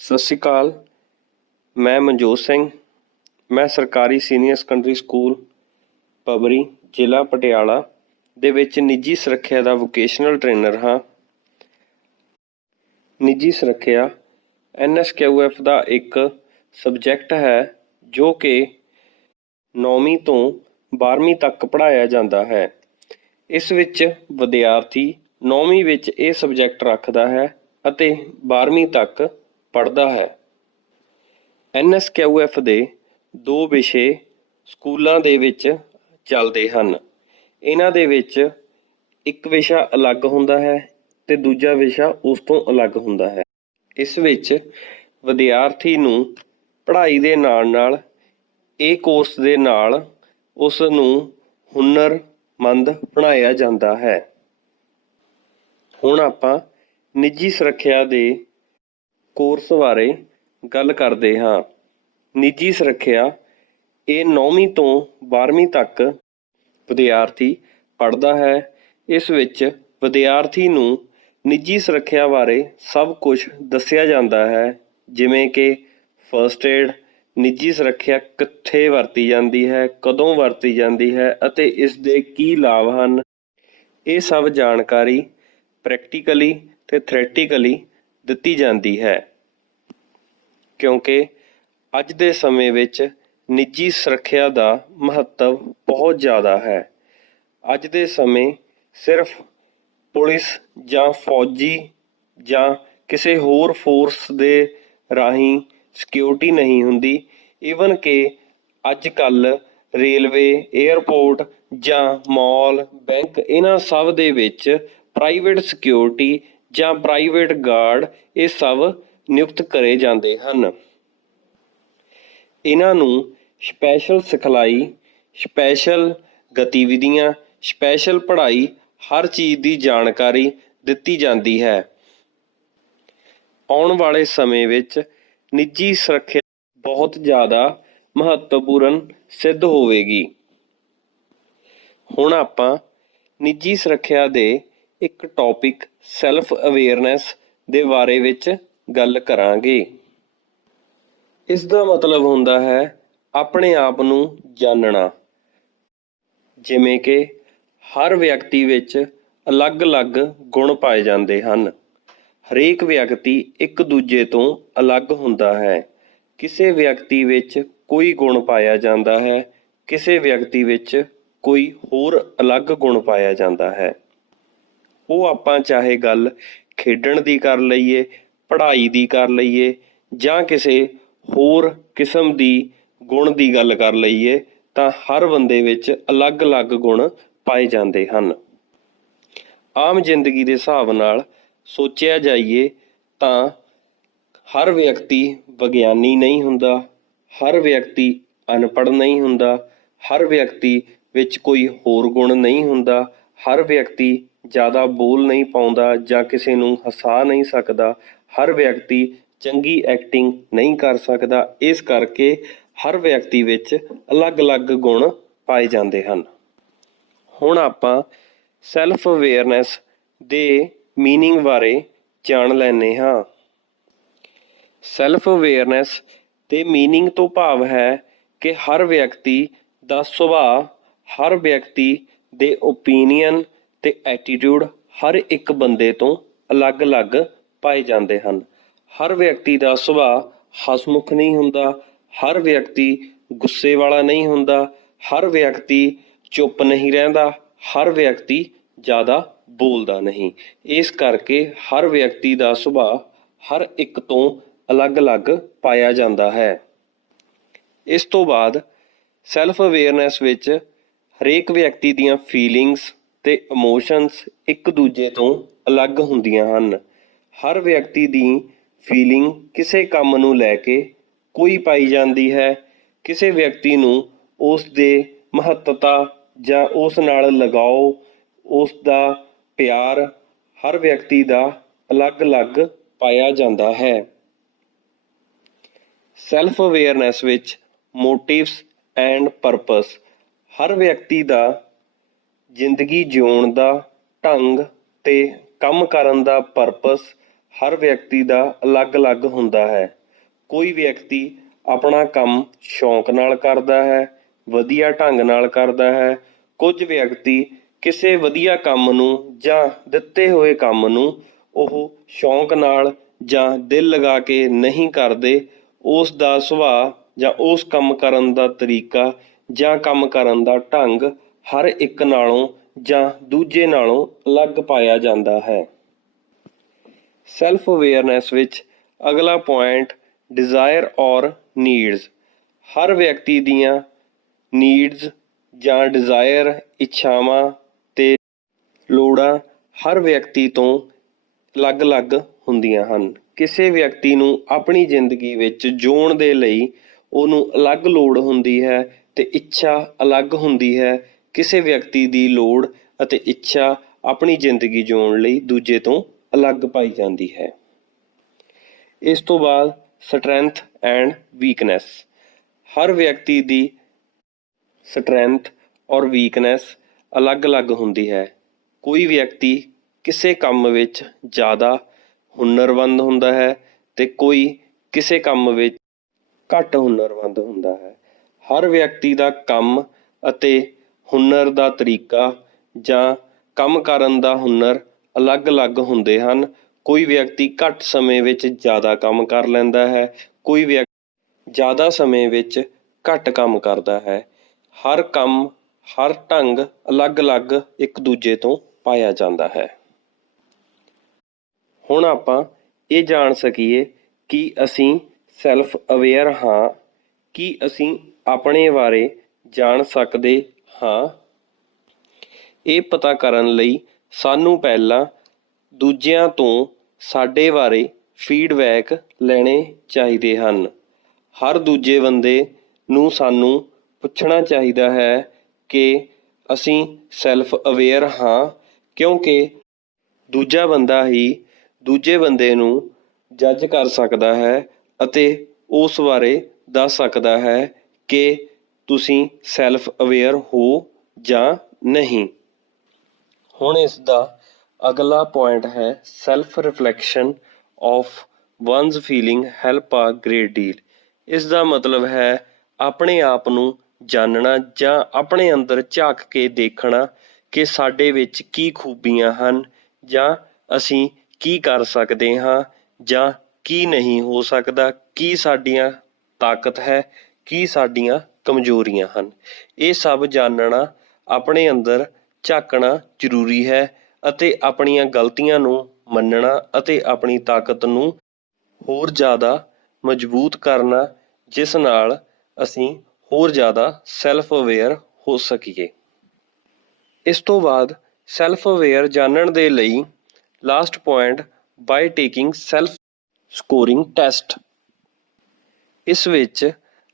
ਸਤਿ ਸ਼੍ਰੀ ਅਕਾਲ। ਮੈਂ ਮਨਜੋਤ ਸਿੰਘ। ਮੈਂ ਸਰਕਾਰੀ ਸੀਨੀਅਰ ਸੈਕੰਡਰੀ ਸਕੂਲ ਪਬਰੀ ਜ਼ਿਲ੍ਹਾ ਪਟਿਆਲਾ ਦੇ ਵਿੱਚ ਨਿੱਜੀ ਸੁਰੱਖਿਆ ਦਾ ਵੋਕੇਸ਼ਨਲ ਟ੍ਰੇਨਰ ਹਾਂ। ਨਿੱਜੀ ਸੁਰੱਖਿਆ NSQF ਦਾ ਇੱਕ ਸਬਜੈਕਟ ਹੈ ਜੋ ਕਿ 9ਵੀਂ ਤੋਂ 12ਵੀਂ ਤੱਕ ਪੜ੍ਹਾਇਆ ਜਾਂਦਾ ਹੈ। ਇਸ ਵਿੱਚ ਵਿਦਿਆਰਥੀ 9ਵੀਂ ਵਿੱਚ ਇਹ ਸਬਜੈਕਟ ਰੱਖਦਾ ਹੈ ਅਤੇ 12ਵੀਂ ਤੱਕ ਪੜ੍ਹਦਾ ਹੈ। NSQF ਦੇ 2 ਵਿਸ਼ੇ ਸਕੂਲਾਂ ਦੇ ਵਿੱਚ ਚੱਲਦੇ ਹਨ। ਇਹਨਾਂ ਦੇ ਵਿੱਚ ਇੱਕ ਵਿਸ਼ਾ ਅਲੱਗ ਹੁੰਦਾ ਹੈ ਅਤੇ ਦੂਜਾ ਵਿਸ਼ਾ ਉਸ ਤੋਂ ਅਲੱਗ ਹੁੰਦਾ ਹੈ। ਇਸ ਵਿੱਚ ਵਿਦਿਆਰਥੀ ਨੂੰ ਪੜ੍ਹਾਈ ਦੇ ਨਾਲ ਇਹ ਕੋਰਸ ਦੇ ਨਾਲ ਉਸ ਨੂੰ ਹੁਨਰਮੰਦ ਬਣਾਇਆ ਜਾਂਦਾ ਹੈ। ਹੁਣ ਆਪਾਂ ਨਿੱਜੀ ਸੁਰੱਖਿਆ ਦੇ ਕੋਰਸ ਬਾਰੇ ਗੱਲ ਕਰਦੇ ਹਾਂ। ਨਿੱਜੀ ਸੁਰੱਖਿਆ ਇਹ 9ਵੀਂ ਤੋਂ 12ਵੀਂ ਤੱਕ ਵਿਦਿਆਰਥੀ ਪੜ੍ਹਦਾ ਹੈ। ਇਸ ਵਿੱਚ ਵਿਦਿਆਰਥੀ ਨੂੰ ਨਿੱਜੀ ਸੁਰੱਖਿਆ ਬਾਰੇ ਸਭ ਕੁਝ ਦੱਸਿਆ ਜਾਂਦਾ ਹੈ, ਜਿਵੇਂ ਕਿ ਫਸਟ ਏਡ, ਨਿੱਜੀ ਸੁਰੱਖਿਆ ਕਿੱਥੇ ਵਰਤੀ ਜਾਂਦੀ ਹੈ, ਕਦੋਂ ਵਰਤੀ ਜਾਂਦੀ ਹੈ ਅਤੇ ਇਸ ਦੇ ਕੀ ਲਾਭ ਹਨ। ਇਹ ਸਭ ਜਾਣਕਾਰੀ ਪ੍ਰੈਕਟੀਕਲੀ ਅਤੇ ਥਿਓਰੈਟੀਕਲੀ ਦਿੱਤੀ ਜਾਂਦੀ ਹੈ, ਕਿਉਂਕਿ ਅੱਜ ਦੇ ਸਮੇਂ ਵਿੱਚ ਨਿੱਜੀ ਸੁਰੱਖਿਆ ਦਾ ਮਹੱਤਵ ਬਹੁਤ ਜ਼ਿਆਦਾ ਹੈ। ਅੱਜ ਦੇ ਸਮੇਂ ਸਿਰਫ ਪੁਲਿਸ ਜਾਂ ਫੌਜੀ ਜਾਂ ਕਿਸੇ ਹੋਰ ਫੋਰਸ ਦੇ ਰਾਹੀਂ ਸਿਕਿਉਰਿਟੀ ਨਹੀਂ ਹੁੰਦੀ। ਈਵਨ ਕਿ ਅੱਜ ਕੱਲ੍ਹ ਰੇਲਵੇ, ਏਅਰਪੋਰਟ ਜਾਂ ਮਾਲ, ਬੈਂਕ, ਇਹਨਾਂ ਸਭ ਦੇ ਵਿੱਚ ਪ੍ਰਾਈਵੇਟ ਸਿਕਿਉਰਿਟੀ ਜਾਂ ਪ੍ਰਾਈਵੇਟ ਗਾਰਡ ਇਹ ਸਭ ਨਿਯੁਕਤ ਕਰੇ ਜਾਂਦੇ ਹਨ। ਇਹਨਾਂ ਨੂੰ ਸਪੈਸ਼ਲ ਸਿਖਲਾਈ, ਸਪੈਸ਼ਲ ਗਤੀਵਿਧੀਆਂ, ਸਪੈਸ਼ਲ ਪੜ੍ਹਾਈ, ਹਰ ਚੀਜ਼ ਦੀ ਜਾਣਕਾਰੀ ਦਿੱਤੀ ਜਾਂਦੀ ਹੈ। ਆਉਣ ਵਾਲੇ ਸਮੇਂ ਵਿੱਚ ਨਿੱਜੀ ਸੁਰੱਖਿਆ ਬਹੁਤ ਜ਼ਿਆਦਾ ਮਹੱਤਵਪੂਰਨ ਸਿੱਧ ਹੋਵੇਗੀ। ਹੁਣ ਆਪਾਂ ਨਿੱਜੀ ਸੁਰੱਖਿਆ ਦੇ ਇੱਕ ਟੌਪਿਕ ਸੈਲਫ ਅਵੇਅਰਨੈਸ ਦੇ ਬਾਰੇ ਵਿੱਚ ਗੱਲ ਕਰਾਂਗੇ। ਇਸ ਦਾ ਮਤਲਬ ਹੁੰਦਾ ਹੈ ਆਪਣੇ ਆਪ ਨੂੰ ਜਾਣਨਾ। ਜਿਵੇਂ ਕਿ ਹਰ ਵਿਅਕਤੀ ਵਿੱਚ ਅਲੱਗ-ਅਲੱਗ ਗੁਣ ਪਾਏ ਜਾਂਦੇ ਹਨ। ਹਰੇਕ ਵਿਅਕਤੀ ਇੱਕ ਦੂਜੇ ਤੋਂ ਅਲੱਗ ਹੁੰਦਾ ਹੈ। ਕਿਸੇ ਵਿਅਕਤੀ ਵਿੱਚ ਕੋਈ ਗੁਣ ਪਾਇਆ ਜਾਂਦਾ ਹੈ, ਕਿਸੇ ਵਿਅਕਤੀ ਵਿੱਚ ਕੋਈ ਹੋਰ ਅਲੱਗ ਗੁਣ ਪਾਇਆ ਜਾਂਦਾ ਹੈ। ਉਹ ਆਪਾਂ ਚਾਹੇ ਗੱਲ ਖੇਡਣ ਦੀ ਕਰ ਲਈਏ, ਪੜ੍ਹਾਈ ਦੀ ਕਰ ਲਈਏ ਜਾਂ ਕਿਸੇ ਹੋਰ ਕਿਸਮ ਦੀ ਗੁਣ ਦੀ ਗੱਲ ਕਰ ਲਈਏ, ਤਾਂ ਹਰ ਬੰਦੇ ਵਿੱਚ ਅਲੱਗ-ਅਲੱਗ ਗੁਣ ਪਾਏ ਜਾਂਦੇ ਹਨ। ਆਮ ਜ਼ਿੰਦਗੀ ਦੇ ਹਿਸਾਬ ਨਾਲ ਸੋਚਿਆ ਜਾਈਏ ਤਾਂ ਹਰ ਵਿਅਕਤੀ ਵਿਗਿਆਨੀ ਨਹੀਂ ਹੁੰਦਾ, ਹਰ ਵਿਅਕਤੀ ਅਨਪੜ੍ਹ ਨਹੀਂ ਹੁੰਦਾ, ਹਰ ਵਿਅਕਤੀ ਵਿੱਚ ਕੋਈ ਹੋਰ ਗੁਣ ਨਹੀਂ ਹੁੰਦਾ, ਹਰ ਵਿਅਕਤੀ ਜ਼ਿਆਦਾ ਬੋਲ ਨਹੀਂ ਪਾਉਂਦਾ ਜਾਂ ਕਿਸੇ ਨੂੰ ਹਸਾ ਨਹੀਂ ਸਕਦਾ, ਹਰ ਵਿਅਕਤੀ ਚੰਗੀ ਐਕਟਿੰਗ ਨਹੀਂ ਕਰ ਸਕਦਾ। ਇਸ ਕਰਕੇ ਹਰ ਵਿਅਕਤੀ ਵਿੱਚ ਅਲੱਗ-ਅਲੱਗ ਗੁਣ ਪਾਏ ਜਾਂਦੇ ਹਨ। ਹੁਣ ਆਪਾਂ ਸੈਲਫ ਅਵੇਅਰਨੈਸ ਦੇ ਮੀਨਿੰਗ ਬਾਰੇ ਜਾਣ ਲੈਂਦੇ ਹਾਂ। ਸੈਲਫ ਅਵੇਅਰਨੈਸ ਦੇ ਮੀਨਿੰਗ ਤੋਂ ਭਾਵ ਹੈ ਕਿ ਹਰ ਵਿਅਕਤੀ ਦਾ ਸੁਭਾਅ, ਹਰ ਵਿਅਕਤੀ ਦੇ ਓਪੀਨੀਅਨ ਅਤੇ ਐਟੀਟਿਊਡ ਹਰ ਇੱਕ ਬੰਦੇ ਤੋਂ ਅਲੱਗ-ਅਲੱਗ ਪਾਏ ਜਾਂਦੇ ਹਨ। ਹਰ ਵਿਅਕਤੀ ਦਾ ਸੁਭਾਅ ਹਸਮੁਖ ਨਹੀਂ ਹੁੰਦਾ, ਹਰ ਵਿਅਕਤੀ ਗੁੱਸੇ ਵਾਲਾ ਨਹੀਂ ਹੁੰਦਾ, ਹਰ ਵਿਅਕਤੀ ਚੁੱਪ ਨਹੀਂ ਰਹਿੰਦਾ, ਹਰ ਵਿਅਕਤੀ ਜ਼ਿਆਦਾ ਬੋਲਦਾ ਨਹੀਂ। ਇਸ ਕਰਕੇ ਹਰ ਵਿਅਕਤੀ ਦਾ ਸੁਭਾਅ ਹਰ ਇੱਕ ਤੋਂ ਅਲੱਗ-ਅਲੱਗ ਪਾਇਆ ਜਾਂਦਾ ਹੈ। ਇਸ ਤੋਂ ਬਾਅਦ ਸੈਲਫ ਅਵੇਅਰਨੈਸ ਵਿੱਚ ਹਰੇਕ ਵਿਅਕਤੀ ਦੀਆਂ ਫੀਲਿੰਗਸ ਅਤੇ ਇਮੋਸ਼ਨਸ ਇੱਕ ਦੂਜੇ ਤੋਂ ਅਲੱਗ ਹੁੰਦੀਆਂ ਹਨ। ਹਰ ਵਿਅਕਤੀ ਦੀ ਫੀਲਿੰਗ ਕਿਸੇ ਕੰਮ ਨੂੰ ਲੈ ਕੇ ਕੋਈ ਪਾਈ ਜਾਂਦੀ ਹੈ। ਕਿਸੇ ਵਿਅਕਤੀ ਨੂੰ ਉਸ ਦੇ ਮਹੱਤਤਾ ਜਾਂ ਉਸ ਨਾਲ ਲਗਾਓ, ਉਸ ਦਾ ਪਿਆਰ ਹਰ ਵਿਅਕਤੀ ਦਾ ਅਲੱਗ-ਅਲੱਗ ਪਾਇਆ ਜਾਂਦਾ ਹੈ। ਸੈਲਫ ਅਵੇਅਰਨੈਸ ਵਿੱਚ ਮੋਟਿਵਸ ਐਂਡ ਪਰਪਸ, ਹਰ ਵਿਅਕਤੀ ਦਾ ਜ਼ਿੰਦਗੀ ਜਿਉਣ ਦਾ ਢੰਗ ਅਤੇ ਕੰਮ ਕਰਨ ਦਾ ਪਰਪਸ ਹਰ ਵਿਅਕਤੀ ਦਾ ਅਲੱਗ-ਅਲੱਗ ਹੁੰਦਾ ਹੈ। ਕੋਈ ਵਿਅਕਤੀ ਆਪਣਾ ਕੰਮ ਸ਼ੌਂਕ ਨਾਲ ਕਰਦਾ ਹੈ, ਵਧੀਆ ਢੰਗ ਨਾਲ ਕਰਦਾ ਹੈ। ਕੁਝ ਵਿਅਕਤੀ ਕਿਸੇ ਵਧੀਆ ਕੰਮ ਨੂੰ ਜਾਂ ਦਿੱਤੇ ਹੋਏ ਕੰਮ ਨੂੰ ਉਹ ਸ਼ੌਂਕ ਨਾਲ ਜਾਂ ਦਿਲ ਲਗਾ ਕੇ ਨਹੀਂ ਕਰਦੇ। ਉਸ ਦਾ ਸੁਭਾਅ ਜਾਂ ਉਸ ਕੰਮ ਕਰਨ ਦਾ ਤਰੀਕਾ ਜਾਂ ਕੰਮ ਕਰਨ ਦਾ ਢੰਗ ਹਰ ਇੱਕ ਨਾਲੋਂ ਜਾਂ ਦੂਜੇ ਨਾਲੋਂ ਅਲੱਗ ਪਾਇਆ ਜਾਂਦਾ ਹੈ। ਸੈਲਫ ਅਵੇਅਰਨੈਸ ਵਿੱਚ ਅਗਲਾ ਪੁਆਇੰਟ ਡਿਜ਼ਾਇਰ ਔਰ ਨੀਡਸ। ਹਰ ਵਿਅਕਤੀ ਦੀਆਂ ਨੀਡਸ ਜਾਂ ਡਿਜ਼ਾਇਰ, ਇੱਛਾਵਾਂ ਤੇ ਲੋੜਾਂ ਹਰ ਵਿਅਕਤੀ ਤੋਂ ਅਲੱਗ-ਅਲੱਗ ਹੁੰਦੀਆਂ ਹਨ। ਕਿਸੇ ਵਿਅਕਤੀ ਨੂੰ ਆਪਣੀ ਜ਼ਿੰਦਗੀ ਵਿੱਚ ਜਿਉਣ ਦੇ ਲਈ ਉਹਨੂੰ ਅਲੱਗ ਲੋੜ ਹੁੰਦੀ ਹੈ ਤੇ ਇੱਛਾ ਅਲੱਗ ਹੁੰਦੀ ਹੈ। ਕਿਸੇ ਵਿਅਕਤੀ ਦੀ ਲੋੜ ਅਤੇ ਇੱਛਾ ਆਪਣੀ ਜ਼ਿੰਦਗੀ ਜਿਉਣ ਲਈ ਦੂਜੇ ਤੋਂ ਅਲੱਗ ਪਾਈ ਜਾਂਦੀ ਹੈ। ਇਸ ਤੋਂ ਬਾਅਦ ਸਟਰੈਂਥ ਐਂਡ ਵੀਕਨੈਸ। ਹਰ ਵਿਅਕਤੀ ਦੀ ਸਟਰੈਂਥ ਔਰ ਵੀਕਨੈਸ ਅਲੱਗ-ਅਲੱਗ ਹੁੰਦੀ ਹੈ। ਕੋਈ ਵਿਅਕਤੀ ਕਿਸੇ ਕੰਮ ਵਿੱਚ ਜ਼ਿਆਦਾ ਹੁਨਰਮੰਦ ਹੁੰਦਾ ਹੈ ਤੇ ਕੋਈ ਕਿਸੇ ਕੰਮ ਵਿੱਚ ਘੱਟ ਹੁਨਰਮੰਦ ਹੁੰਦਾ ਹੈ। ਹਰ ਵਿਅਕਤੀ ਦਾ ਕੰਮ ਅਤੇ ਹੁਨਰ ਦਾ ਤਰੀਕਾ ਜਾਂ ਕੰਮ ਕਰਨ ਦਾ ਹੁਨਰ ਅਲੱਗ-ਅਲੱਗ ਹੁੰਦੇ ਹਨ। ਕੋਈ ਵਿਅਕਤੀ ਘੱਟ ਸਮੇਂ ਵਿੱਚ ਜ਼ਿਆਦਾ ਕੰਮ ਕਰ ਲੈਂਦਾ ਹੈ, ਕੋਈ ਵਿਅਕਤੀ ਜ਼ਿਆਦਾ ਸਮੇਂ ਵਿੱਚ ਘੱਟ ਕੰਮ ਕਰਦਾ ਹੈ। ਹਰ ਕੰਮ, ਹਰ ਢੰਗ ਅਲੱਗ-ਅਲੱਗ ਇੱਕ ਦੂਜੇ ਤੋਂ ਪਾਇਆ ਜਾਂਦਾ ਹੈ। ਹੁਣ ਆਪਾਂ ਇਹ ਜਾਣ ਸਕੀਏ ਕਿ ਅਸੀਂ ਸੈਲਫ ਅਵੇਅਰ ਹਾਂ, ਕੀ ਅਸੀਂ ਆਪਣੇ ਬਾਰੇ ਜਾਣ ਸਕਦੇ ਹਾਂ। ਇਹ ਪਤਾ ਕਰਨ ਲਈ ਸਾਨੂੰ ਪਹਿਲਾਂ ਦੂਜਿਆਂ ਤੋਂ ਸਾਡੇ ਬਾਰੇ ਫੀਡਬੈਕ ਲੈਣੇ ਚਾਹੀਦੇ ਹਨ। ਹਰ ਦੂਜੇ ਬੰਦੇ ਨੂੰ ਸਾਨੂੰ ਪੁੱਛਣਾ ਚਾਹੀਦਾ ਹੈ ਕਿ ਅਸੀਂ ਸੈਲਫ ਅਵੇਅਰ ਹਾਂ, ਕਿਉਂਕਿ ਦੂਜਾ ਬੰਦਾ ਹੀ ਦੂਜੇ ਬੰਦੇ ਨੂੰ ਜੱਜ ਕਰ ਸਕਦਾ ਹੈ ਅਤੇ ਉਸ ਬਾਰੇ ਦੱਸ ਸਕਦਾ ਹੈ ਕਿ ਤੁਸੀਂ ਸੈਲਫ ਅਵੇਅਰ ਹੋ ਜਾਂ ਨਹੀਂ। ਹੁਣ ਇਸ ਦਾ ਅਗਲਾ ਪੁਆਇੰਟ ਹੈ self reflection of ones feeling help ਆ ਗ੍ਰੇਟ ਡੀਲ। ਇਸ ਦਾ ਮਤਲਬ ਹੈ ਆਪਣੇ ਆਪ ਨੂੰ ਜਾਣਨਾ ਜਾਂ ਆਪਣੇ ਅੰਦਰ ਝਾਕ ਕੇ ਦੇਖਣਾ ਕਿ ਸਾਡੇ ਵਿੱਚ ਕੀ ਖੂਬੀਆਂ ਹਨ ਜਾਂ ਅਸੀਂ ਕੀ ਕਰ ਸਕਦੇ ਹਾਂ ਜਾਂ ਕੀ ਨਹੀਂ ਹੋ ਸਕਦਾ, ਕੀ ਸਾਡੀਆਂ ਤਾਕਤ ਹੈ, ਕੀ ਸਾਡੀਆਂ ਕਮਜ਼ੋਰੀਆਂ ਹਨ। ਇਹ ਸਭ ਜਾਣਨਾ, ਆਪਣੇ ਅੰਦਰ ਝਾਕਣਾ ਜ਼ਰੂਰੀ ਹੈ ਅਤੇ ਆਪਣੀਆਂ ਗਲਤੀਆਂ ਨੂੰ ਮੰਨਣਾ ਅਤੇ ਆਪਣੀ ਤਾਕਤ ਨੂੰ ਹੋਰ ਜ਼ਿਆਦਾ ਮਜ਼ਬੂਤ ਕਰਨਾ, ਜਿਸ ਨਾਲ ਅਸੀਂ ਹੋਰ ਜ਼ਿਆਦਾ ਸੈਲਫ ਅਵੇਅਰ ਹੋ ਸਕੀਏ। ਇਸ ਤੋਂ ਬਾਅਦ ਸੈਲਫ ਅਵੇਅਰ ਜਾਣਨ ਦੇ ਲਈ last point by taking self scoring test. ਇਸ ਵਿੱਚ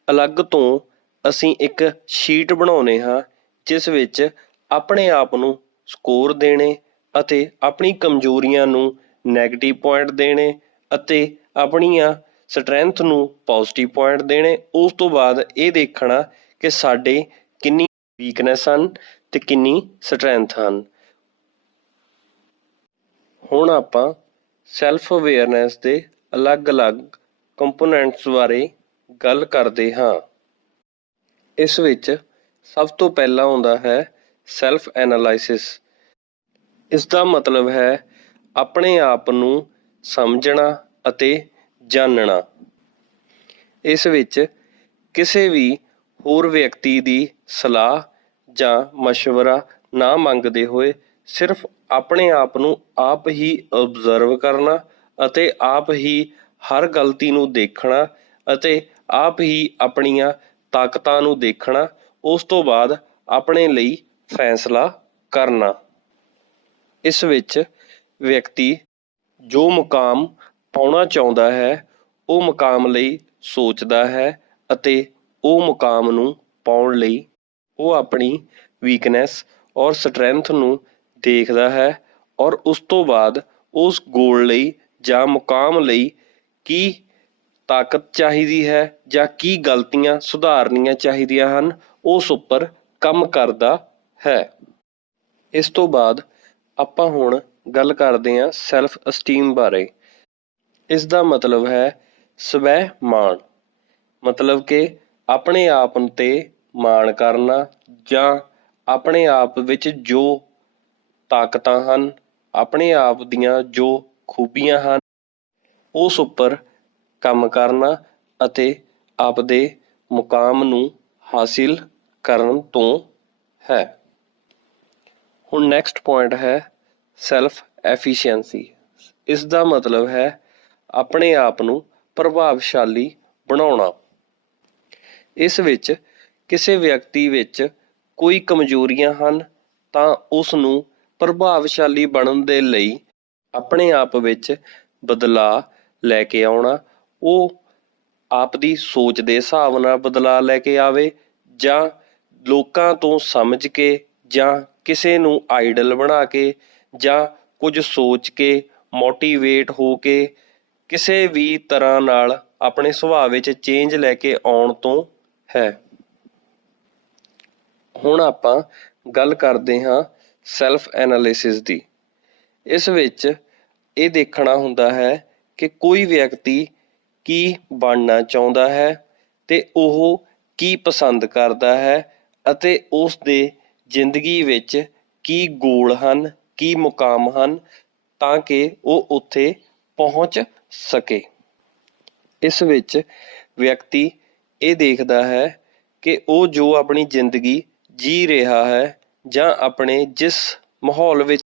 ਅਲੱਗ ਤੋਂ ਅਸੀਂ ਇੱਕ ਸ਼ੀਟ ਬਣਾਉਂਦੇ ਹਾਂ ਜਿਸ ਵਿੱਚ ਆਪਣੇ ਆਪ ਨੂੰ ਸਕੋਰ ਦੇਣੇ ਅਤੇ ਆਪਣੀ ਕਮਜ਼ੋਰੀਆਂ ਨੂੰ ਨੈਗੇਟਿਵ ਪੁਆਇੰਟ ਦੇਣੇ ਅਤੇ ਆਪਣੀਆਂ ਸਟਰੈਂਥ ਨੂੰ ਪੋਜ਼ਿਟਿਵ ਪੁਆਇੰਟ ਦੇਣੇ। ਉਸ ਤੋਂ ਬਾਅਦ ਇਹ ਦੇਖਣਾ ਕਿ ਸਾਡੇ ਕਿੰਨੀ ਵੀਕਨੈਸ ਹਨ ਤੇ ਕਿੰਨੀ ਸਟਰੈਂਥ ਹਨ। ਹੁਣ ਆਪਾਂ ਸੈਲਫ ਅਵੇਅਰਨੈਸ ਦੇ ਅਲੱਗ-ਅਲੱਗ ਕੰਪੋਨੈਂਟਸ ਬਾਰੇ ਗੱਲ ਕਰਦੇ ਹਾਂ। ਇਸ ਵਿੱਚ ਸਭ ਤੋਂ ਪਹਿਲਾਂ ਆਉਂਦਾ ਹੈ ਸੈਲਫ ਐਨਾਲਾਈਸਿਸ। ਇਸ ਦਾ ਮਤਲਬ ਹੈ ਆਪਣੇ ਆਪ ਨੂੰ ਸਮਝਣਾ ਅਤੇ ਜਾਣਨਾ। ਇਸ ਵਿੱਚ ਕਿਸੇ ਵੀ ਹੋਰ ਵਿਅਕਤੀ ਦੀ ਸਲਾਹ ਜਾਂ ਮਸ਼ਵਰਾ ਨਾ ਮੰਗਦੇ ਹੋਏ ਸਿਰਫ ਆਪਣੇ ਆਪ ਨੂੰ ਆਪ ਹੀ ਓਬਜ਼ਰਵ ਕਰਨਾ ਅਤੇ ਆਪ ਹੀ ਹਰ ਗਲਤੀ ਨੂੰ ਦੇਖਣਾ ਅਤੇ ਆਪ ਹੀ ਆਪਣੀਆਂ ਤਾਕਤਾਂ ਨੂੰ ਦੇਖਣਾ। ਉਸ ਤੋਂ ਬਾਅਦ ਆਪਣੇ ਲਈ ਫੈਸਲਾ ਕਰਨਾ। ਇਸ ਵਿੱਚ ਵਿਅਕਤੀ ਜੋ ਮੁਕਾਮ ਪਾਉਣਾ ਚਾਹੁੰਦਾ ਹੈ ਉਹ ਮੁਕਾਮ ਲਈ ਸੋਚਦਾ ਹੈ ਅਤੇ ਉਹ ਮੁਕਾਮ ਨੂੰ ਪਾਉਣ ਲਈ ਉਹ ਆਪਣੀ ਵੀਕਨੈਸ ਔਰ ਸਟਰੈਂਥ ਨੂੰ ਦੇਖਦਾ ਹੈ ਔਰ ਉਸ ਤੋਂ ਬਾਅਦ ਉਸ ਗੋਲ ਲਈ ਜਾਂ ਮੁਕਾਮ ਲਈ ਕੀ ਤਾਕਤ ਚਾਹੀਦੀ ਹੈ ਜਾਂ ਕੀ ਗਲਤੀਆਂ ਸੁਧਾਰਨੀਆਂ ਚਾਹੀਦੀਆਂ ਹਨ, ਉਸ ਉੱਪਰ ਕੰਮ ਕਰਦਾ ਹੈ। ਇਸ ਤੋਂ ਬਾਅਦ ਆਪਾਂ ਹੁਣ ਗੱਲ ਕਰਦੇ ਹਾਂ ਸੈਲਫ ਅਸਟੀਮ ਬਾਰੇ। ਇਸ ਦਾ ਮਤਲਬ ਹੈ ਸਵੈ ਮਾਣ, ਮਤਲਬ ਕਿ ਆਪਣੇ ਆਪ 'ਤੇ ਮਾਣ ਕਰਨਾ ਜਾਂ ਆਪਣੇ ਆਪ ਵਿੱਚ ਜੋ ਤਾਕਤਾਂ ਹਨ, ਆਪਣੇ ਆਪ ਦੀਆਂ ਜੋ ਖੂਬੀਆਂ ਹਨ, ਉਸ ਉੱਪਰ ਕੰਮ ਕਰਨਾ ਅਤੇ ਆਪਦੇ ਮੁਕਾਮ ਨੂੰ ਹਾਸਿਲ ਕਰਨ ਤੋਂ ਹੈ। ਹੁਣ ਨੈਕਸਟ ਪੁਆਇੰਟ ਹੈ ਸੈਲਫ ਐਫੀਸ਼ੀਐਂਸੀ। ਇਸ ਦਾ ਮਤਲਬ ਹੈ ਆਪਣੇ ਆਪ ਨੂੰ ਪ੍ਰਭਾਵਸ਼ਾਲੀ ਬਣਾਉਣਾ। ਇਸ ਵਿੱਚ ਕਿਸੇ ਵਿਅਕਤੀ ਵਿੱਚ ਕੋਈ ਕਮਜ਼ੋਰੀਆਂ ਹਨ ਤਾਂ ਉਸ ਨੂੰ ਪ੍ਰਭਾਵਸ਼ਾਲੀ ਬਣਨ ਦੇ ਲਈ ਆਪਣੇ ਆਪ ਵਿੱਚ ਬਦਲਾਅ ਲੈ ਕੇ ਆਉਣਾ, ਉਹ ਆਪ ਦੀ ਸੋਚ ਦੇ ਹਿਸਾਬ ਨਾਲ ਬਦਲਾਅ ਲੈ ਕੇ ਆਵੇ ਜਾਂ ਲੋਕਾਂ ਤੋਂ ਸਮਝ ਕੇ ਜਾਂ ਕਿਸੇ ਨੂੰ ਆਈਡਲ ਬਣਾ ਕੇ ਜਾਂ ਕੁਝ ਸੋਚ ਕੇ ਮੋਟੀਵੇਟ ਹੋ ਕੇ ਕਿਸੇ ਵੀ ਤਰ੍ਹਾਂ ਨਾਲ ਆਪਣੇ ਸੁਭਾਅ ਵਿੱਚ ਚੇਂਜ ਲੈ ਕੇ ਆਉਣ ਤੋਂ ਹੈ। ਹੁਣ ਆਪਾਂ ਗੱਲ ਕਰਦੇ ਹਾਂ ਸੈਲਫ ਐਨਾਲਿਸਿਸ ਦੀ। ਇਸ ਵਿੱਚ ਇਹ ਦੇਖਣਾ ਹੁੰਦਾ ਹੈ ਕਿ ਕੋਈ ਵਿਅਕਤੀ ਕੀ ਬਣਨਾ ਚਾਹੁੰਦਾ ਹੈ ਤੇ ਉਹ ਕੀ ਪਸੰਦ ਕਰਦਾ ਹੈ ਅਤੇ ਉਸ ਦੇ ਜ਼ਿੰਦਗੀ ਵਿੱਚ ਕੀ ਗੋਲ ਹਨ, ਕੀ ਮੁਕਾਮ ਹਨ ਤਾਂ ਕਿ ਉਹ ਉੱਥੇ ਪਹੁੰਚ ਸਕੇ। ਇਸ ਵਿੱਚ ਵਿਅਕਤੀ ਇਹ ਦੇਖਦਾ ਹੈ ਕਿ ਉਹ ਜੋ ਆਪਣੀ ਜ਼ਿੰਦਗੀ ਜੀ ਰਿਹਾ ਹੈ ਜਾਂ ਆਪਣੇ ਜਿਸ ਮਾਹੌਲ ਵਿੱਚ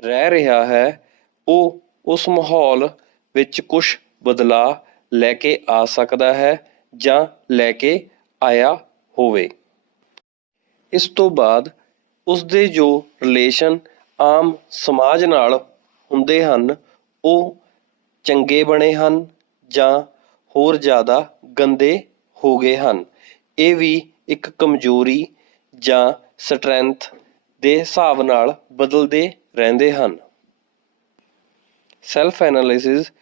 ਰਹਿ ਰਿਹਾ ਹੈ, ਉਹ ਉਸ ਮਾਹੌਲ ਵਿੱਚ ਕੁਝ ਬਦਲਾਅ ਲੈ ਕੇ ਆ ਸਕਦਾ ਹੈ ਜਾਂ ਲੈ ਕੇ ਆਇਆ ਹੋਵੇ। ਇਸ ਤੋਂ ਬਾਅਦ ਉਸਦੇ ਜੋ ਰਿਲੇਸ਼ਨ ਆਮ ਸਮਾਜ ਨਾਲ ਹੁੰਦੇ ਹਨ, ਉਹ ਚੰਗੇ ਬਣੇ ਹਨ ਜਾਂ ਹੋਰ ਜ਼ਿਆਦਾ ਗੰਦੇ ਹੋ ਗਏ ਹਨ। ਇਹ ਵੀ ਇੱਕ ਕਮਜ਼ੋਰੀ ਜਾਂ ਸਟਰੈਂਥ ਦੇ ਹਿਸਾਬ ਨਾਲ ਬਦਲਦੇ ਰਹਿੰਦੇ ਹਨ। ਸੈਲਫ ਐਨਾਲਿਸਿਸ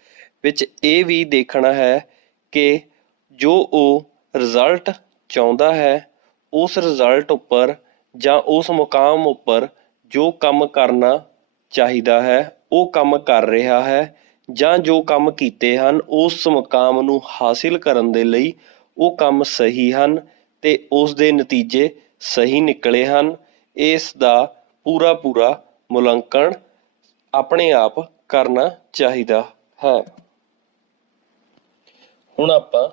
ਵਿੱਚ ਇਹ ਵੀ ਦੇਖਣਾ ਹੈ ਕਿ ਜੋ ਉਹ ਰਿਜ਼ਲਟ ਚਾਹੁੰਦਾ ਹੈ, ਉਸ ਰਿਜ਼ਲਟ ਉੱਪਰ ਜਾਂ ਉਸ ਮੁਕਾਮ ਉੱਪਰ ਜੋ ਕੰਮ ਕਰਨਾ ਚਾਹੀਦਾ ਹੈ, ਉਹ ਕੰਮ ਕਰ ਰਿਹਾ ਹੈ ਜਾਂ ਜੋ ਕੰਮ ਕੀਤੇ ਹਨ ਉਸ ਮੁਕਾਮ ਨੂੰ ਹਾਸਿਲ ਕਰਨ ਦੇ ਲਈ ਉਹ ਕੰਮ ਸਹੀ ਹਨ ਤੇ ਉਸ ਦੇ ਨਤੀਜੇ ਸਹੀ ਨਿਕਲੇ ਹਨ। ਇਸ ਦਾ ਪੂਰਾ ਮੁਲਾਂਕਣ ਆਪਣੇ ਆਪ ਕਰਨਾ ਚਾਹੀਦਾ ਹੈ। ਹੁਣ ਆਪਾਂ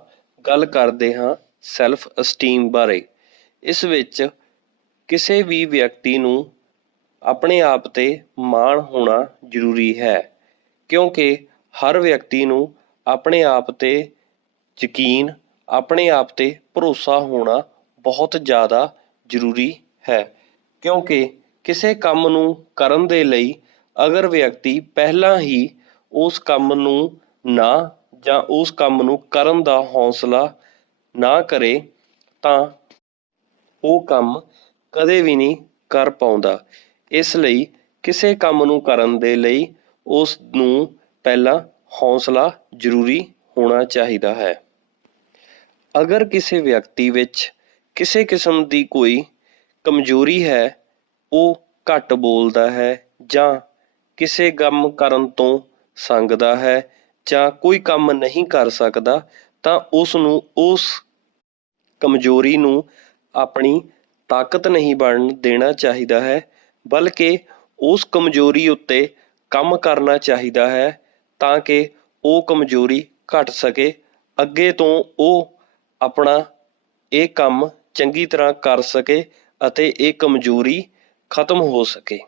ਗੱਲ ਕਰਦੇ ਹਾਂ ਸੈਲਫ ਅਸਟੀਮ ਬਾਰੇ। ਇਸ ਵਿੱਚ ਕਿਸੇ ਵੀ ਵਿਅਕਤੀ ਨੂੰ ਆਪਣੇ ਆਪ 'ਤੇ ਮਾਣ ਹੋਣਾ ਜ਼ਰੂਰੀ ਹੈ, ਕਿਉਂਕਿ ਹਰ ਵਿਅਕਤੀ ਨੂੰ ਆਪਣੇ ਆਪ 'ਤੇ ਯਕੀਨ, ਆਪਣੇ ਆਪ 'ਤੇ ਭਰੋਸਾ ਹੋਣਾ ਬਹੁਤ ਜ਼ਿਆਦਾ ਜ਼ਰੂਰੀ ਹੈ। ਕਿਉਂਕਿ ਕਿਸੇ ਕੰਮ ਨੂੰ ਕਰਨ ਦੇ ਲਈ ਅਗਰ ਵਿਅਕਤੀ ਪਹਿਲਾਂ ਹੀ ਉਸ ਕੰਮ ਨੂੰ ਨਾ ਜਾਂ ਉਸ ਕੰਮ ਨੂੰ ਕਰਨ ਦਾ ਹੌਸਲਾ ਨਾ ਕਰੇ ਤਾਂ ਉਹ ਕੰਮ ਕਦੇ ਵੀ ਨਹੀਂ ਕਰ ਪਾਉਂਦਾ। ਇਸ ਲਈ ਕਿਸੇ ਕੰਮ ਨੂੰ ਕਰਨ ਦੇ ਲਈ ਉਸ ਨੂੰ ਪਹਿਲਾਂ ਹੌਸਲਾ ਜ਼ਰੂਰੀ ਹੋਣਾ ਚਾਹੀਦਾ ਹੈ। ਅਗਰ ਕਿਸੇ ਵਿਅਕਤੀ ਵਿੱਚ ਕਿਸੇ ਕਿਸਮ ਦੀ ਕੋਈ ਕਮਜ਼ੋਰੀ ਹੈ, ਉਹ ਘੱਟ ਬੋਲਦਾ ਹੈ ਜਾਂ ਕਿਸੇ ਕੰਮ ਕਰਨ ਤੋਂ ਸੰਗਦਾ ਹੈ ਜਾਂ ਕੋਈ ਕੰਮ ਨਹੀਂ ਕਰ ਸਕਦਾ, ਤਾਂ ਉਸ ਨੂੰ ਉਸ ਕਮਜ਼ੋਰੀ ਨੂੰ ਆਪਣੀ ਤਾਕਤ ਨਹੀਂ ਬਣਨ ਦੇਣਾ ਚਾਹੀਦਾ ਹੈ, ਬਲਕਿ ਉਸ ਕਮਜ਼ੋਰੀ ਉੱਤੇ ਕੰਮ ਕਰਨਾ ਚਾਹੀਦਾ ਹੈ ਤਾਂ ਕਿ ਉਹ ਕਮਜ਼ੋਰੀ ਘਟ ਸਕੇ, ਅੱਗੇ ਤੋਂ ਉਹ ਆਪਣਾ ਇਹ ਕੰਮ ਚੰਗੀ ਤਰ੍ਹਾਂ ਕਰ ਸਕੇ ਅਤੇ ਇਹ ਕਮਜ਼ੋਰੀ ਖਤਮ ਹੋ ਸਕੇ।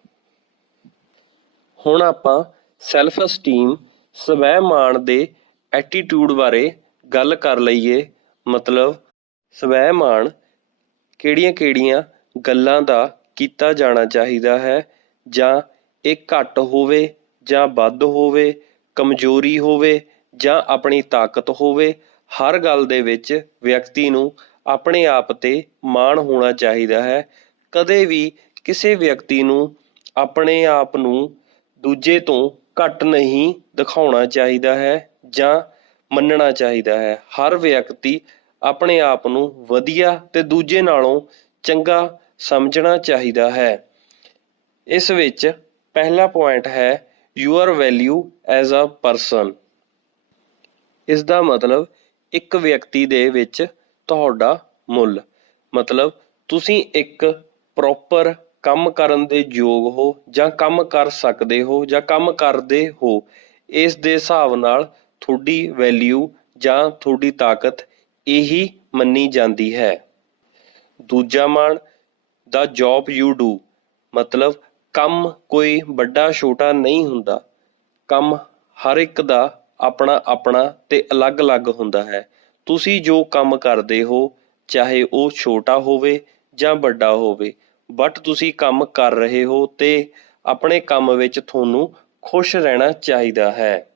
ਹੁਣ ਆਪਾਂ ਸੈਲਫ ਅਸਟੀਮ, ਸਵੈ ਮਾਣ ਦੇ ਐਟੀਟਿਊਡ ਬਾਰੇ ਗੱਲ ਕਰ ਲਈਏ। ਮਤਲਬ ਸਵੈ ਮਾਣ ਕਿਹੜੀਆਂ ਗੱਲਾਂ ਦਾ ਕੀਤਾ ਜਾਣਾ ਚਾਹੀਦਾ ਹੈ, ਜਾਂ ਇਹ ਘੱਟ ਹੋਵੇ ਜਾਂ ਵੱਧ ਹੋਵੇ, ਕਮਜ਼ੋਰੀ ਹੋਵੇ ਜਾਂ ਆਪਣੀ ਤਾਕਤ ਹੋਵੇ, ਹਰ ਗੱਲ ਦੇ ਵਿੱਚ ਵਿਅਕਤੀ ਨੂੰ ਆਪਣੇ ਆਪ 'ਤੇ ਮਾਣ ਹੋਣਾ ਚਾਹੀਦਾ ਹੈ। ਕਦੇ ਵੀ ਕਿਸੇ ਵਿਅਕਤੀ ਨੂੰ ਆਪਣੇ ਆਪ ਨੂੰ ਦੂਜੇ ਤੋਂ ਘੱਟ ਨਹੀਂ ਦਿਖਾਉਣਾ ਚਾਹੀਦਾ ਹੈ ਜਾਂ ਮੰਨਣਾ ਚਾਹੀਦਾ ਹੈ। ਹਰ ਵਿਅਕਤੀ ਆਪਣੇ ਆਪ ਨੂੰ ਵਧੀਆ ਤੇ ਦੂਜੇ ਨਾਲੋਂ ਚੰਗਾ ਸਮਝਣਾ ਚਾਹੀਦਾ ਹੈ। ਇਸ ਵਿੱਚ ਪਹਿਲਾ ਪੁਆਇੰਟ ਹੈ your value as a person. ਇਸ ਦਾ ਮਤਲਬ ਇੱਕ ਵਿਅਕਤੀ ਦੇ ਵਿੱਚ ਤੁਹਾਡਾ ਮੁੱਲ, ਮਤਲਬ ਤੁਸੀਂ ਇੱਕ ਪ੍ਰੋਪਰ ਕੰਮ ਕਰਨ ਦੇ ਯੋਗ ਹੋ ਜਾਂ ਕੰਮ ਕਰ ਸਕਦੇ ਹੋ ਜਾਂ ਕੰਮ ਕਰਦੇ ਹੋ। ਇਸ ਦੇ ਹਿਸਾਬ ਨਾਲ ਤੁਹਾਡੀ ਵੈਲਿਊ ਜਾਂ ਤੁਹਾਡੀ ਤਾਕਤ ਇਹੀ ਮੰਨੀ ਜਾਂਦੀ ਹੈ। ਦੂਜਾ ਮਾਣ, ਦਾ ਜੌਬ ਯੂ ਡੂ, ਮਤਲਬ ਕੰਮ ਕੋਈ ਵੱਡਾ ਛੋਟਾ ਨਹੀਂ ਹੁੰਦਾ। ਕੰਮ ਹਰ ਇੱਕ ਦਾ ਆਪਣਾ ਆਪਣਾ ਤੇ ਅਲੱਗ-ਅਲੱਗ ਹੁੰਦਾ ਹੈ। ਤੁਸੀਂ ਜੋ ਕੰਮ ਕਰਦੇ ਹੋ ਚਾਹੇ ਉਹ ਛੋਟਾ ਹੋਵੇ ਜਾਂ ਵੱਡਾ ਹੋਵੇ, ਬਟ ਤੁਸੀਂ ਕੰਮ ਕਰ ਰਹੇ ਹੋ ਤੇ ਆਪਣੇ ਕੰਮ ਵਿੱਚ ਤੁਹਾਨੂੰ ਖੁਸ਼ ਰਹਿਣਾ ਚਾਹੀਦਾ ਹੈ।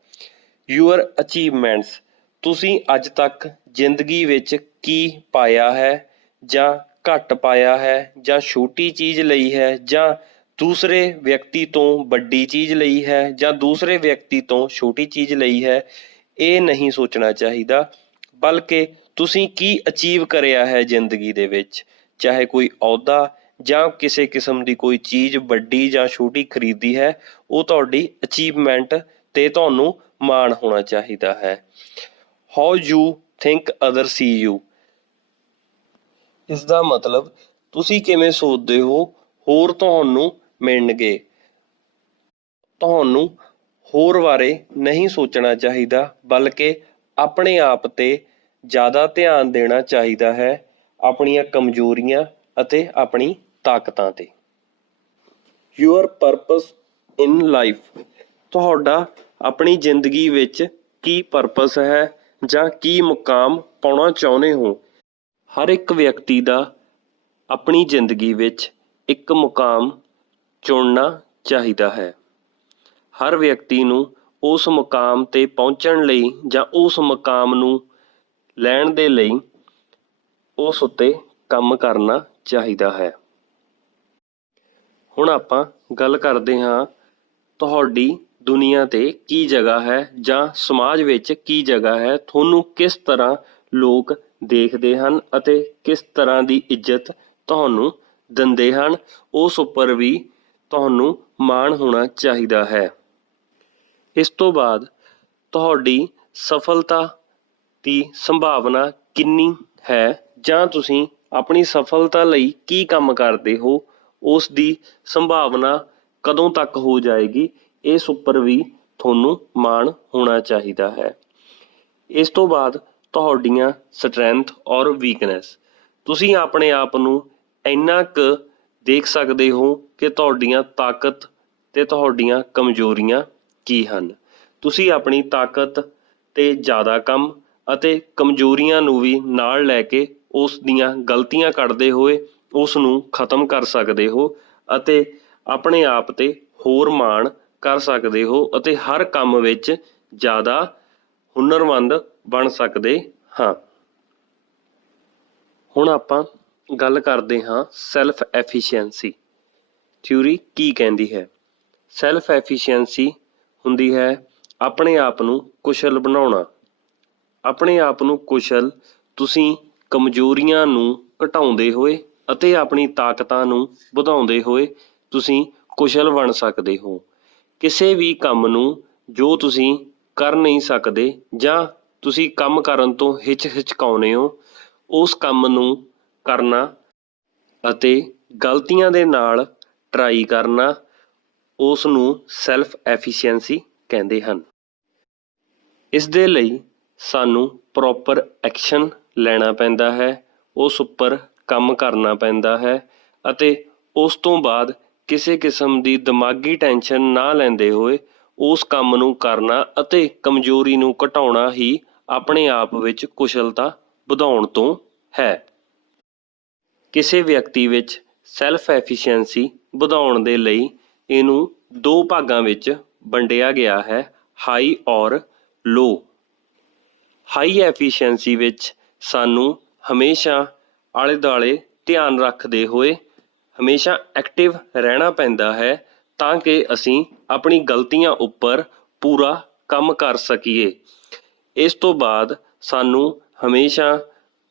ਯੂਅਰ ਅਚੀਵਮੈਂਟਸ, ਤੁਸੀਂ ਅੱਜ ਤੱਕ ਜ਼ਿੰਦਗੀ ਵਿੱਚ ਕੀ ਪਾਇਆ ਹੈ ਜਾਂ ਘੱਟ ਪਾਇਆ ਹੈ ਜਾਂ ਛੋਟੀ ਚੀਜ਼ ਲਈ ਹੈ ਜਾਂ ਦੂਸਰੇ ਵਿਅਕਤੀ ਤੋਂ ਵੱਡੀ ਚੀਜ਼ ਲਈ ਹੈ ਜਾਂ ਦੂਸਰੇ ਵਿਅਕਤੀ ਤੋਂ ਛੋਟੀ ਚੀਜ਼ ਲਈ ਹੈ, ਇਹ ਨਹੀਂ ਸੋਚਣਾ ਚਾਹੀਦਾ, ਬਲਕਿ ਤੁਸੀਂ ਕੀ ਅਚੀਵ ਕਰਿਆ ਹੈ ਜ਼ਿੰਦਗੀ ਦੇ ਵਿੱਚ। ਚਾਹੇ ਕੋਈ ਅਹੁਦਾ ਜਾਂ ਕਿਸੇ ਕਿਸਮ ਦੀ ਕੋਈ ਚੀਜ਼ ਵੱਡੀ ਜਾਂ ਛੋਟੀ ਖਰੀਦੀ ਹੈ, ਉਹ ਤੁਹਾਡੀ ਅਚੀਵਮੈਂਟ ਤੇ ਤੁਹਾਨੂੰ ਮਾਣ ਹੋਣਾ ਚਾਹੀਦਾ ਹੈ। How you think other C you, ਇਸ ਦਾ ਮਤਲਬ ਤੁਸੀਂ ਕਿਵੇਂ ਸੋਚਦੇ ਹੋ ਹੋਰ ਤੁਹਾਨੂੰ ਮਿਲਣਗੇ। ਤੁਹਾਨੂੰ ਹੋਰ ਬਾਰੇ ਨਹੀਂ ਸੋਚਣਾ ਚਾਹੀਦਾ, ਬਲਕਿ ਆਪਣੇ ਆਪ ਤੇ ਜ਼ਿਆਦਾ ਧਿਆਨ ਦੇਣਾ ਚਾਹੀਦਾ ਹੈ, ਆਪਣੀਆਂ ਕਮਜ਼ੋਰੀਆਂ ਅਤੇ ਆਪਣੀ ਤਾਕਤਾਂ ਤੇ। ਯੂਅਰ ਪਰਪਸ ਇਨ ਲਾਈਫ, ਤੁਹਾਡਾ ਆਪਣੀ ਜ਼ਿੰਦਗੀ ਵਿੱਚ ਕੀ ਪਰਪਸ ਹੈ ਜਾਂ ਕੀ ਮੁਕਾਮ ਪਾਉਣਾ ਚਾਹੁੰਦੇ ਹੋ। ਹਰ ਇੱਕ ਵਿਅਕਤੀ ਦਾ ਆਪਣੀ ਜ਼ਿੰਦਗੀ ਵਿੱਚ ਇੱਕ ਮੁਕਾਮ ਚੁਣਨਾ ਚਾਹੀਦਾ ਹੈ। ਹਰ ਵਿਅਕਤੀ ਨੂੰ ਉਸ ਮੁਕਾਮ 'ਤੇ ਪਹੁੰਚਣ ਲਈ ਜਾਂ ਉਸ ਮੁਕਾਮ ਨੂੰ ਲੈਣ ਦੇ ਲਈ ਉਸ ਉੱਤੇ ਕੰਮ ਕਰਨਾ ਚਾਹੀਦਾ ਹੈ। ਹੁਣ ਆਪਾਂ ਗੱਲ ਕਰਦੇ ਹਾਂ ਤੁਹਾਡੀ ਦੁਨੀਆ 'ਤੇ ਕੀ ਜਗ੍ਹਾ ਹੈ ਜਾਂ ਸਮਾਜ ਵਿੱਚ ਕੀ ਜਗ੍ਹਾ ਹੈ, ਤੁਹਾਨੂੰ ਕਿਸ ਤਰ੍ਹਾਂ ਲੋਕ ਦੇਖਦੇ ਹਨ ਅਤੇ ਕਿਸ ਤਰ੍ਹਾਂ ਦੀ ਇੱਜ਼ਤ ਤੁਹਾਨੂੰ ਦਿੰਦੇ ਹਨ, ਉਸ ਉੱਪਰ ਵੀ ਤੁਹਾਨੂੰ ਮਾਣ ਹੋਣਾ ਚਾਹੀਦਾ ਹੈ। ਇਸ ਤੋਂ ਬਾਅਦ ਤੁਹਾਡੀ ਸਫਲਤਾ ਦੀ ਸੰਭਾਵਨਾ ਕਿੰਨੀ ਹੈ ਜਾਂ ਤੁਸੀਂ ਆਪਣੀ ਸਫਲਤਾ ਲਈ ਕੀ ਕੰਮ ਕਰਦੇ ਹੋ, ਉਸ ਦੀ ਸੰਭਾਵਨਾ ਕਦੋਂ ਤੱਕ ਹੋ ਜਾਏਗੀ, ਇਸ ਉੱਪਰ ਵੀ ਤੁਹਾਨੂੰ ਮਾਣ ਹੋਣਾ ਚਾਹੀਦਾ ਹੈ। ਇਸ ਤੋਂ ਬਾਅਦ ਤੁਹਾਡੀਆਂ ਸਟਰੈਂਥ ਔਰ ਵੀਕਨੈਸ, ਤੁਸੀਂ ਆਪਣੇ ਆਪ ਨੂੰ ਇੰਨਾ ਕੁ ਦੇਖ ਸਕਦੇ ਹੋ ਕਿ ਤੁਹਾਡੀਆਂ ਤਾਕਤ ਤੇ ਤੁਹਾਡੀਆਂ ਕਮਜ਼ੋਰੀਆਂ ਕੀ ਹਨ। ਤੁਸੀਂ ਆਪਣੀ ਤਾਕਤ ਤੇ ਜ਼ਿਆਦਾ ਕੰਮ ਅਤੇ ਕਮਜ਼ੋਰੀਆਂ ਨੂੰ ਵੀ ਨਾਲ ਲੈ ਕੇ ਉਸ ਦੀਆਂ ਗਲਤੀਆਂ ਕੱਢਦੇ ਹੋਏ ਉਸ ਨੂੰ ਖਤਮ ਕਰ ਸਕਦੇ ਹੋ ਅਤੇ ਆਪਣੇ ਆਪ ਤੇ ਹੋਰ ਮਾਣ ਕਰ ਸਕਦੇ ਹੋ ਅਤੇ ਹਰ ਕੰਮ ਵਿੱਚ ਜ਼ਿਆਦਾ ਹੁਨਰਮੰਦ ਬਣ ਸਕਦੇ ਹਾਂ। ਹੁਣ ਆਪਾਂ ਗੱਲ ਕਰਦੇ ਹਾਂ ਸੈਲਫ ਐਫੀਸ਼ੀਐਂਸੀ ਥਿਊਰੀ ਕੀ ਕਹਿੰਦੀ ਹੈ। ਸੈਲਫ ਐਫੀਸ਼ੀਐਂਸੀ ਹੁੰਦੀ ਹੈ ਆਪਣੇ ਆਪ ਨੂੰ ਕੁਸ਼ਲ ਬਣਾਉਣਾ। ਆਪਣੇ ਆਪ ਨੂੰ ਕੁਸ਼ਲ ਤੁਸੀਂ ਕਮਜ਼ੋਰੀਆਂ ਨੂੰ ਘਟਾਉਂਦੇ ਹੋਏ ਅਤੇ ਆਪਣੀ ਤਾਕਤਾਂ ਨੂੰ ਵਧਾਉਂਦੇ ਹੋਏ ਤੁਸੀਂ ਕੁਸ਼ਲ ਬਣ ਸਕਦੇ ਹੋ। ਕਿਸੇ ਵੀ ਕੰਮ ਨੂੰ ਜੋ ਤੁਸੀਂ ਕਰ ਨਹੀਂ ਸਕਦੇ ਜਾਂ ਤੁਸੀਂ ਕੰਮ ਕਰਨ ਤੋਂ ਹਿਚਕਿਚਾਉਂਦੇ ਹੋ, ਉਸ ਕੰਮ ਨੂੰ ਕਰਨਾ ਅਤੇ ਗਲਤੀਆਂ ਦੇ ਨਾਲ ਟਰਾਈ ਕਰਨਾ, ਉਸ ਨੂੰ ਸੈਲਫ ਐਫੀਸ਼ੀਐਂਸੀ ਕਹਿੰਦੇ ਹਨ। ਇਸ ਦੇ ਲਈ ਸਾਨੂੰ ਪ੍ਰੋਪਰ ਐਕਸ਼ਨ ਲੈਣਾ ਪੈਂਦਾ ਹੈ, ਉਸ ਉੱਪਰ ਕੰਮ ਕਰਨਾ ਪੈਂਦਾ ਹੈ ਅਤੇ ਉਸ ਤੋਂ ਬਾਅਦ ਕਿਸੇ ਕਿਸਮ ਦੀ ਦਿਮਾਗੀ ਟੈਨਸ਼ਨ ਨਾ ਲੈਂਦੇ ਹੋਏ ਉਸ ਕੰਮ ਨੂੰ ਕਰਨਾ ਅਤੇ ਕਮਜ਼ੋਰੀ ਨੂੰ ਘਟਾਉਣਾ ਹੀ ਆਪਣੇ ਆਪ ਵਿੱਚ ਕੁਸ਼ਲਤਾ ਵਧਾਉਣ ਤੋਂ ਹੈ। ਕਿਸੇ ਵਿਅਕਤੀ ਵਿੱਚ ਸੈਲਫ ਐਫੀਸ਼ੀਐਂਸੀ ਵਧਾਉਣ ਦੇ ਲਈ ਇਹਨੂੰ ਦੋ ਭਾਗਾਂ ਵਿੱਚ ਵੰਡਿਆ ਗਿਆ ਹੈ, ਹਾਈ ਔਰ ਲੋ। ਹਾਈ ਐਫੀਸ਼ੀਐਂਸੀ ਵਿੱਚ ਸਾਨੂੰ ਹਮੇਸ਼ਾ ਆਲੇ ਦੁਆਲੇ ਧਿਆਨ ਰੱਖਦੇ ਹੋਏ ਹਮੇਸ਼ਾ ਐਕਟਿਵ ਰਹਿਣਾ ਪੈਂਦਾ ਹੈ ਤਾਂ ਕਿ ਅਸੀਂ ਆਪਣੀ ਗਲਤੀਆਂ ਉੱਪਰ ਪੂਰਾ ਕੰਮ ਕਰ ਸਕੀਏ। ਇਸ ਤੋਂ ਬਾਅਦ ਸਾਨੂੰ ਹਮੇਸ਼ਾ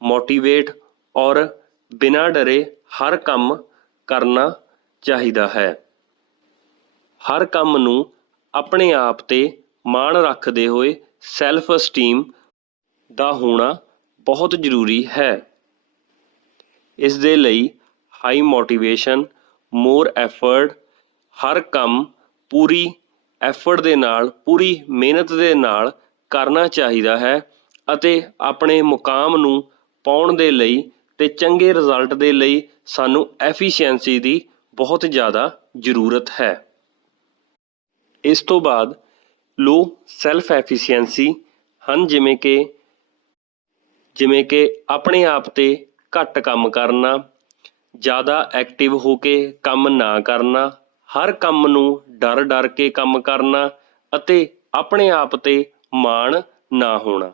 ਮੋਟੀਵੇਟ ਔਰ ਬਿਨਾਂ ਡਰੇ ਹਰ ਕੰਮ ਕਰਨਾ ਚਾਹੀਦਾ ਹੈ। ਹਰ ਕੰਮ ਨੂੰ ਆਪਣੇ ਆਪ ਤੇ ਮਾਣ ਰੱਖਦੇ ਹੋਏ ਸੈਲਫ ਅਸਟੀਮ ਦਾ ਹੋਣਾ ਬਹੁਤ ਜ਼ਰੂਰੀ ਹੈ। ਇਸ ਦੇ ਲਈ ਹਾਈ ਮੋਟੀਵੇਸ਼ਨ, ਮੋਰ ਐਫਰਟ, ਹਰ ਕੰਮ ਪੂਰੀ ਐਫਰਟ ਦੇ ਨਾਲ, ਪੂਰੀ ਮਿਹਨਤ ਦੇ ਨਾਲ ਕਰਨਾ ਚਾਹੀਦਾ ਹੈ ਅਤੇ ਆਪਣੇ ਮੁਕਾਮ ਨੂੰ ਪਾਉਣ ਦੇ ਲਈ ਤੇ ਚੰਗੇ ਰਿਜ਼ਲਟ ਦੇ ਲਈ ਸਾਨੂੰ ਐਫੀਸ਼ੀਐਂਸੀ ਦੀ ਬਹੁਤ ਜ਼ਿਆਦਾ ਜ਼ਰੂਰਤ ਹੈ। ਇਸ ਤੋਂ ਬਾਅਦ ਲੋ ਸੈਲਫ ਐਫੀਸ਼ੀਐਂਸੀ ਹਨ, ਜਿਵੇਂ ਕਿ ਆਪਣੇ ਆਪ ਤੇ ਘੱਟ ਕੰਮ ਕਰਨਾ, ਜ਼ਿਆਦਾ ਐਕਟਿਵ ਹੋ ਕੇ ਕੰਮ ਨਾ ਕਰਨਾ, ਹਰ ਕੰਮ ਨੂੰ ਡਰ ਡਰ ਕੇ ਕੰਮ ਕਰਨਾ ਅਤੇ ਆਪਣੇ ਆਪ ਤੇ ਮਾਣ ਨਾ ਹੋਣਾ।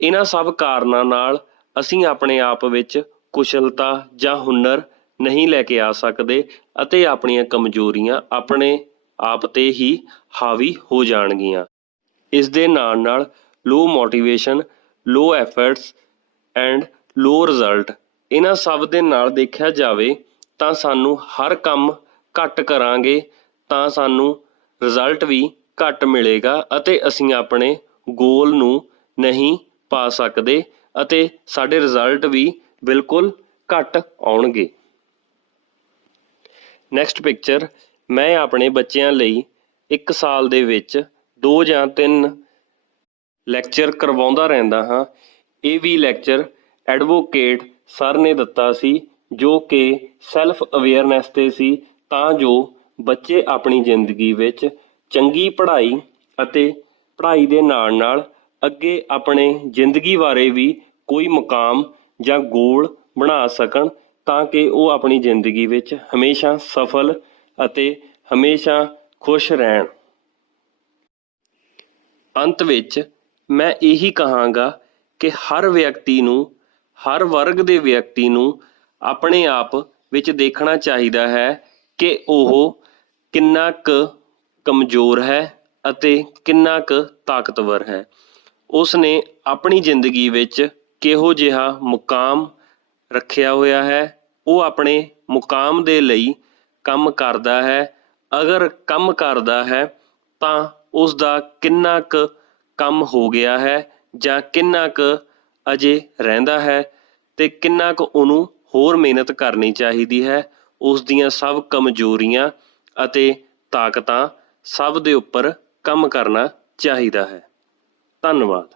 ਇਹਨਾਂ ਸਭ ਕਾਰਨਾਂ ਨਾਲ ਅਸੀਂ ਆਪਣੇ ਆਪ ਵਿੱਚ ਕੁਸ਼ਲਤਾ ਜਾਂ ਹੁਨਰ ਨਹੀਂ ਲੈ ਕੇ ਆ ਸਕਦੇ ਅਤੇ ਆਪਣੀਆਂ ਕਮਜ਼ੋਰੀਆਂ ਆਪਣੇ ਆਪ ਤੇ ਹੀ ਹਾਵੀ ਹੋ ਜਾਣਗੀਆਂ। ਇਸ ਦੇ ਨਾਲ ਨਾਲ low motivation, low efforts and low result, ਇਹਨਾਂ ਸਭ ਦੇ ਨਾਲ ਦੇਖਿਆ ਜਾਵੇ ਤਾਂ ਸਾਨੂੰ ਹਰ ਕੰਮ ਘੱਟ ਕਰਾਂਗੇ ਤਾਂ ਸਾਨੂੰ ਰਿਜ਼ਲਟ ਵੀ ਘੱਟ ਮਿਲੇਗਾ ਅਤੇ ਅਸੀਂ ਆਪਣੇ ਗੋਲ ਨੂੰ ਨਹੀਂ ਪਾ ਸਕਦੇ ਅਤੇ ਸਾਡੇ ਰਿਜ਼ਲਟ ਵੀ ਬਿਲਕੁਲ ਘੱਟ ਆਉਣਗੇ। ਨੈਕਸਟ ਪਿਕਚਰ, ਮੈਂ ਆਪਣੇ ਬੱਚਿਆਂ ਲਈ 1 ਸਾਲ ਦੇ ਵਿੱਚ 2 ਜਾਂ 3 ਲੈਕਚਰ ਕਰਵਾਉਂਦਾ ਰਹਿੰਦਾ ਹਾਂ। ਇਹ ਵੀ ਲੈਕਚਰ ਐਡਵੋਕੇਟ ਸਰ ਨੇ ਦਿੱਤਾ ਸੀ, ਜੋ ਕਿ ਸੈਲਫ ਅਵੇਅਰਨੈਸ 'ਤੇ ਸੀ, ਤਾਂ ਜੋ ਬੱਚੇ ਆਪਣੀ ਜ਼ਿੰਦਗੀ ਵਿੱਚ ਚੰਗੀ ਪੜ੍ਹਾਈ ਅਤੇ ਪੜ੍ਹਾਈ ਦੇ ਨਾਲ ਨਾਲ ਅੱਗੇ ਆਪਣੇ ਜ਼ਿੰਦਗੀ ਬਾਰੇ ਵੀ ਕੋਈ ਮੁਕਾਮ ਜਾਂ ਗੋਲ ਬਣਾ ਸਕਣ, ਤਾਂ ਕਿ ਉਹ ਆਪਣੀ ਜ਼ਿੰਦਗੀ ਵਿੱਚ ਹਮੇਸ਼ਾ ਸਫਲ ਅਤੇ ਹਮੇਸ਼ਾ ਖੁਸ਼ ਰਹਿਣ। ਅੰਤ ਵਿੱਚ ਮੈਂ ਇਹੀ ਕਹਾਂਗਾ ਕਿ ਹਰ ਵਿਅਕਤੀ ਨੂੰ, ਹਰ ਵਰਗ ਦੇ ਵਿਅਕਤੀ ਨੂੰ ਆਪਣੇ ਆਪ ਵਿੱਚ ਦੇਖਣਾ ਚਾਹੀਦਾ ਹੈ ਕਿ ਉਹ ਕਿੰਨਾ ਕੁ ਕਮਜ਼ੋਰ ਹੈ ਅਤੇ ਕਿੰਨਾ ਕੁ ਤਾਕਤਵਰ ਹੈ। ਉਸ ਨੇ ਆਪਣੀ ਜ਼ਿੰਦਗੀ ਵਿੱਚ ਕਿਹੋ ਜਿਹਾ ਮੁਕਾਮ ਰੱਖਿਆ ਹੋਇਆ ਹੈ, ਉਹ ਆਪਣੇ ਮੁਕਾਮ ਦੇ ਲਈ ਕੰਮ ਕਰਦਾ ਹੈ। ਅਗਰ ਕੰਮ ਕਰਦਾ ਹੈ ਤਾਂ ਉਸ ਦਾ ਕਿੰਨਾ ਕੁ ਕੰਮ ਹੋ ਗਿਆ ਹੈ ਜਾਂ ਕਿੰਨਾ ਕੁ ਅਜੇ ਰਹਿੰਦਾ ਹੈ ਅਤੇ ਕਿੰਨਾ ਕੁ ਉਹਨੂੰ ਹੋਰ ਮਿਹਨਤ ਕਰਨੀ ਚਾਹੀਦੀ ਹੈ। ਉਸ ਦੀਆਂ ਸਭ ਕਮਜ਼ੋਰੀਆਂ ਅਤੇ ਤਾਕਤਾਂ ਸਭ ਦੇ ਉੱਪਰ ਕੰਮ ਕਰਨਾ ਚਾਹੀਦਾ ਹੈ। ਧੰਨਵਾਦ।